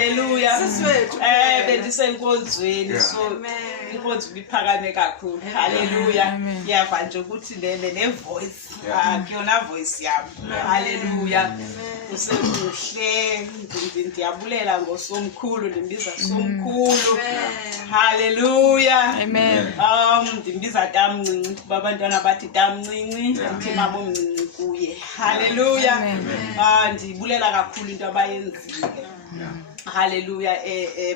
Hallelujah. Bendisenkonzweni so inkonzo ibiphakame kakhulu. Hallelujah. Ngiyava nje ukuthi le voice akuyona voice yami. Hallelujah. Usekuhle ndiyabulela ngosomkhulu ndimbiza somkhulu. Hallelujah. Amen. Ndimbiza tamncinci kuba abantwana bathi tamncinci ndithi mama omncinci kuye. Hallelujah. Ndibulela kakhulu into abayenzile. Hallelujah.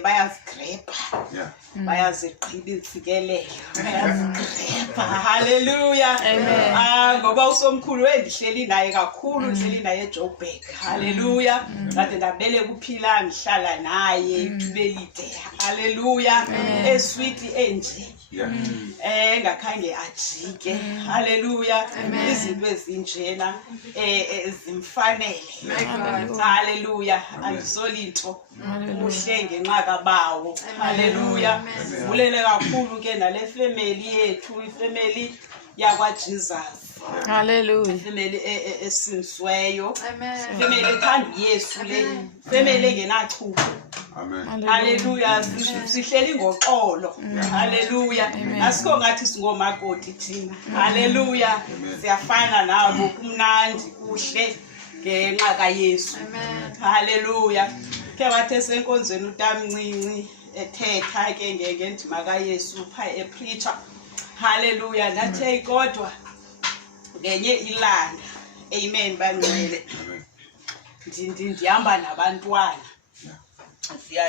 Bayazigrepha. Bayazigqiba izikelelo. Bayazigrepha. Hallelujah. Amen. Ngoba usomkhulu endihleli naye kakhulu ndihleli naye eJoburg. Hallelujah. Kade ndabele kuphila ngihlala naye ithubelide. Hallelujah. Esweet enje. Engakhange ajike. Hallelujah. Izinto ezinjena zimfanele. Hallelujah. Andisolinto uhlenge nxa kabawo. Hallelujah. Bulele kakhulu ke nale family yethu, ifamily yakwa Jesus. Hallelujah. Family esinsweyo. Family ethanda Yesu le. Family engenachuku. Amen. Hallelujah. Sihleli ngoxolo. Hallelujah. Asikho ngathi singomakoti thina. Hallelujah. Siyafana nabo kumnandi kuhle ngenxa kaYesu. Hallelujah. Ke wathe senkonzweni utamncinci ethetha ke ngendima kaYesu pha epreacher. Hallelujah. Nathe kodwa ngenye ilanga. Amen bangcwele. Ndihamba nabantwana. Siya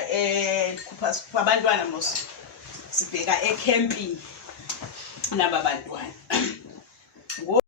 khupha abantwana mos sibheka ecamping naba bantwana.